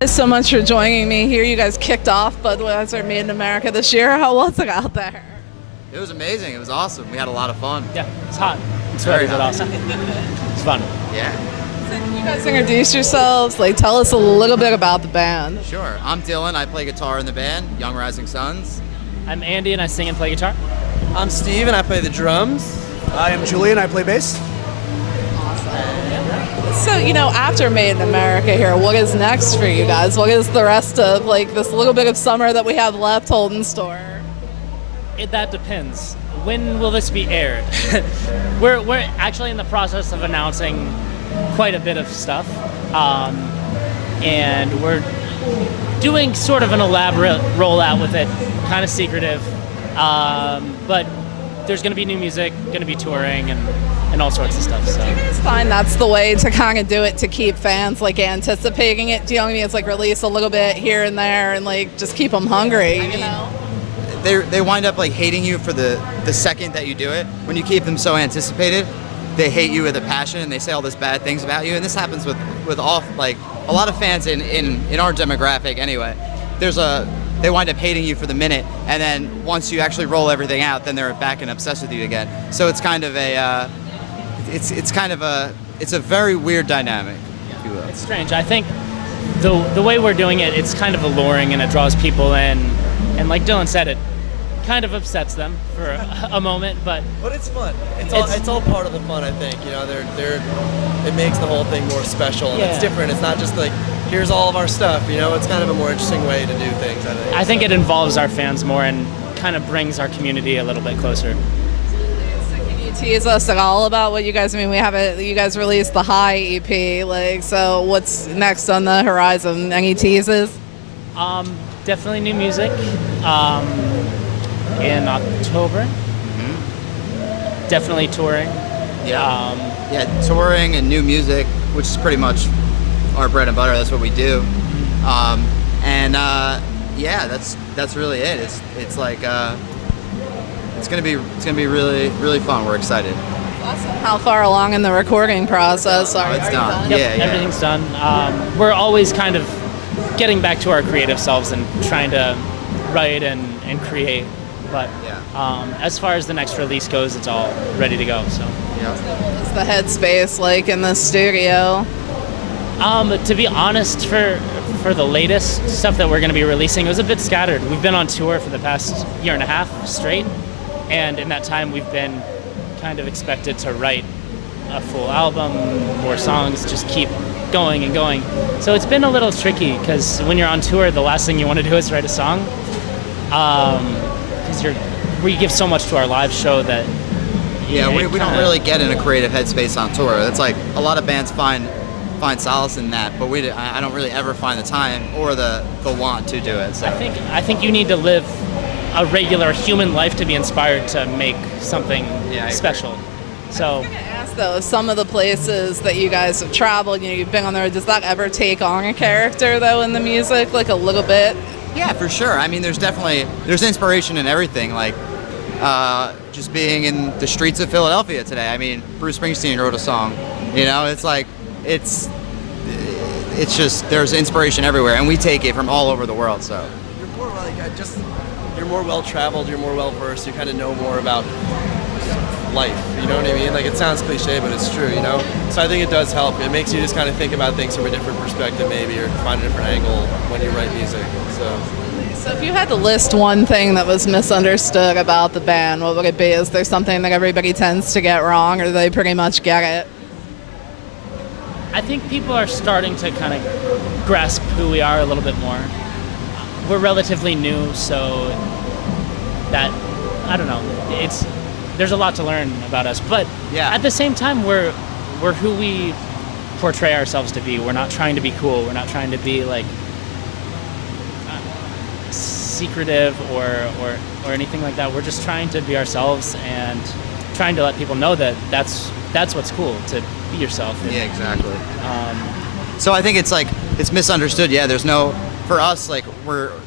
Thanks so much for joining me here. You guys kicked off Budweiser Made in America this year. How was it out there? It was amazing. It was awesome. We had a lot of fun. Yeah, it's hot. It's Very very hot. awesome. It's fun. Yeah, So can you guys introduce yourselves? Like, tell us a little bit about the band. sure. I'm Dylan. I play guitar in the band, Young Rising Suns. I'm Andy and I sing and play guitar. I'm Steve and I play the drums. I am Julian. I play bass. So, after Made in America here, what is next for you guys? What is the rest of, like, this little bit of summer that we have left hold in store? That depends. When will this be aired? we're actually in the process of announcing quite a bit of stuff. And we're doing sort of an elaborate rollout with it, kind of secretive. But there's going to be new music, going to be touring, and all sorts of stuff. So. It's fine. That's the way to kind of do it to keep fans like anticipating it. Do you know what I mean? It's like release a little bit here and there and like just keep them hungry. You know? They wind up like hating you for the second that you do it. When you keep them so anticipated, they hate you with a passion and they say all these bad things about you. And this happens with all like a lot of fans in our demographic anyway. They wind up hating you for the minute, and then once you actually roll everything out, then they're back and obsessed with you again. So it's kind of it's a very weird dynamic, if you will. It's strange. I think the way we're doing it, it's kind of alluring and it draws people in. And like Dylan said, it kind of upsets them for a moment, but it's fun. It's all part of the fun, I think. You know, it makes the whole thing more special and it's different. It's not just like here's all of our stuff. You know, it's kind of a more interesting way to do things. I think it involves our fans more and kind of brings our community a little bit closer. Can you tease us at all about what you guys mean? You guys released the High EP. Like, so what's next on the horizon? Any teases? Definitely new music in October. Definitely touring. Yeah, touring and new music, which is pretty much our bread and butter. That's what we do. That's really it. It's like it's gonna be really fun. We're excited. Awesome. How far along in the recording process are It's you done. Yep, Yeah. everything's done. We're always kind of getting back to our creative selves and trying to write and create. But as far as the next release goes, it's all ready to go. So. Yeah. What's the headspace like in the studio? To be honest, for the latest stuff that we're going to be releasing, it was a bit scattered. We've been on tour for the past year and a half straight, and in that time we've been kind of expected to write a full album, more songs, just keep going and going. So it's been a little tricky because when you're on tour, the last thing you want to do is write a song, because we give so much to our live show that. Yeah, we don't really get in a creative headspace on tour. It's like a lot of bands find solace in that, but I don't really ever find the time or the want to do it. So I think you need to live a regular human life to be inspired to make something special. So. Though some of the places that you guys have traveled, you've been on the road, does that ever take on a character though in the music, like a little bit? Yeah, for sure. I mean, there's inspiration in everything. Like just being in the streets of Philadelphia today. I mean, Bruce Springsteen wrote a song. You know, it's like it's just there's inspiration everywhere, and we take it from all over the world. So You're more like you're more well traveled. You're more well versed. You kind of know more about life, you know what I mean? Like, it sounds cliche, but it's true, you know? So I think it does help. It makes you just kind of think about things from a different perspective maybe, or find a different angle when you write music, So if you had to list one thing that was misunderstood about the band, what would it be? Is there something that everybody tends to get wrong, or do they pretty much get it? I think people are starting to kind of grasp who we are a little bit more. We're relatively new, so that, I don't know, there's a lot to learn about us, but at the same time, we're who we portray ourselves to be. We're not trying to be cool. We're not trying to be like secretive or anything like that. We're just trying to be ourselves and trying to let people know that that's what's cool, to be yourself. yeah, exactly. So I think it's misunderstood. Yeah, for us, like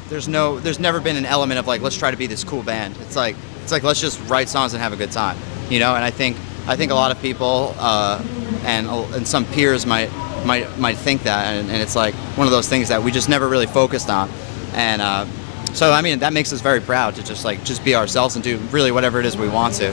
there's never been an element of like let's try to be this cool band. It's like let's just write songs and have a good time, you know. And I think a lot of people and some peers might might think that, and it's like one of those things that we just never really focused on. And so I mean, that makes us very proud to just be ourselves and do really whatever it is we want to.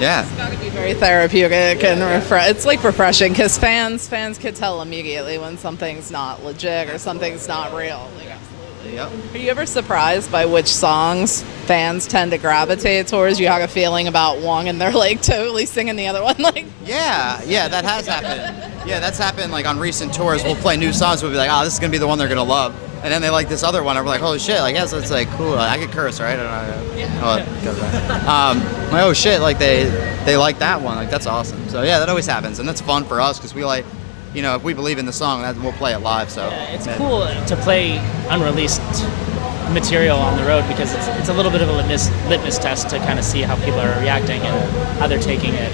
Yeah. It's got to be very therapeutic and it's like refreshing because fans can tell immediately when something's not legit or something's not real. Like, absolutely. Yep. Are you ever surprised by which songs fans tend to gravitate towards? You have a feeling about one and they're like totally singing the other one. Like, Yeah, that has happened. Yeah, that's happened like on recent tours. We'll play new songs. We'll be like, oh, this is gonna be the one they're gonna love. And then they like this other one, and we're like, holy shit, like, yes, it's like cool. I could curse, right? Like, oh shit, like they like that one, like that's awesome. So yeah, that always happens, and that's fun for us because we like, you know, if we believe in the song, that we'll play it live. So Yeah, it's cool to play unreleased material on the road because it's a little bit of a litmus test to kind of see how people are reacting and how they're taking it.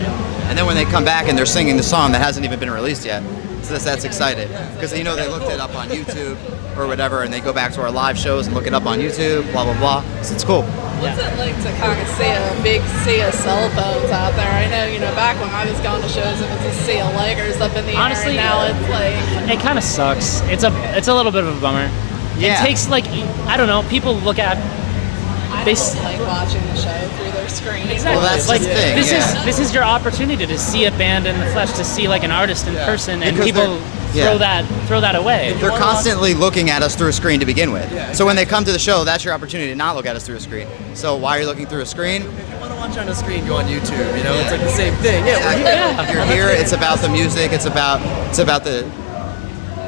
And then when they come back and they're singing the song that hasn't even been released yet, so that's exciting because you know they looked it up on YouTube or whatever, and they go back to our live shows and look it up on YouTube, blah blah blah. So it's cool. what's it like to kind of see a big sea of cell phones out there? I know, you know, back when I was going to shows, it was a sea of Lakers up in the Honestly, air. And now it's like it kind of sucks. It's a little bit of a bummer. Yeah. It takes like, I don't know, people look at I don't like watching the show through their screen. Exactly. Well, that's like the thing, this is your opportunity to see a band in the flesh, to see like an artist in person, and Because people throw that away. They're constantly looking at us through a screen to begin with. So when they come to the show, that's your opportunity to not look at us through a screen. So why are you looking through a screen? If you want to watch on a screen, go on YouTube. You know, it's like the same thing. Yeah, we're here. If you're here, it's about the music. It's about the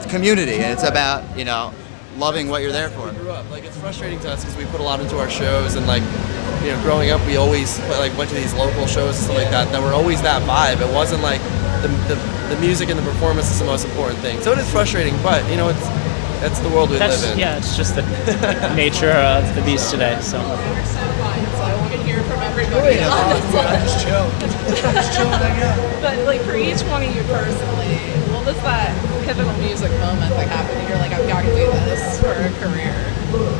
community, and it's about, you know, loving what you're there for. Grew up. Like, it's frustrating to us because we put a lot into our shows, and like, you know, growing up, we always went to these local shows and stuff like that. That were always that vibe. It wasn't like the music and the performance is the most important thing. So it is frustrating, but you know, that's the world we live in. Yeah, it's just the nature of the beast today. So. So I want to hear from everybody. Just chill. Just chilling, hang out. But like for each one of you personally, what was that pivotal music moment that happened? And you're like, I've got to do this for a career.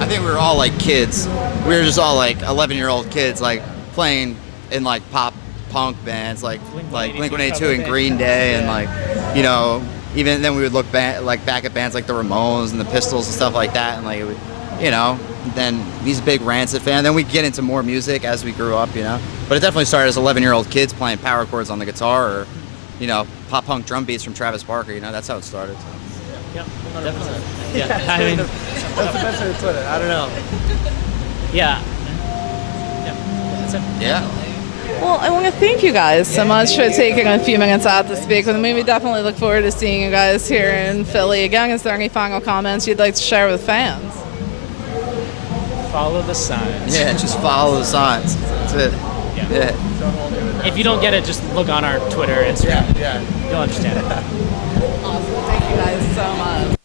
I think we were all like kids. We were just all like 11-year-old kids, like playing in like pop punk bands, like Blink-182 and Green Day, and like, you know, even then we would look back at bands like the Ramones and the Pistols and stuff like that, and like, it would, you know, then these big Rancid fan. Then we get into more music as we grew up, you know. But it definitely started as 11-year-old kids playing power chords on the guitar, or, you know, pop punk drum beats from Travis Barker. You know, that's how it started. So. Yeah, definitely. Yeah, I mean, That's the best way to put it. I don't know. yeah. That's it. Yeah. Well, I want to thank you guys so much for taking a few minutes out to speak with me. We definitely look forward to seeing you guys here in Philly again. Is there any final comments you'd like to share with fans? Follow the signs. Yeah, just follow the signs. That's it. Yeah. If you don't get it, just look on our Twitter, Instagram. Yeah. You'll understand. Awesome. Thank you guys so much.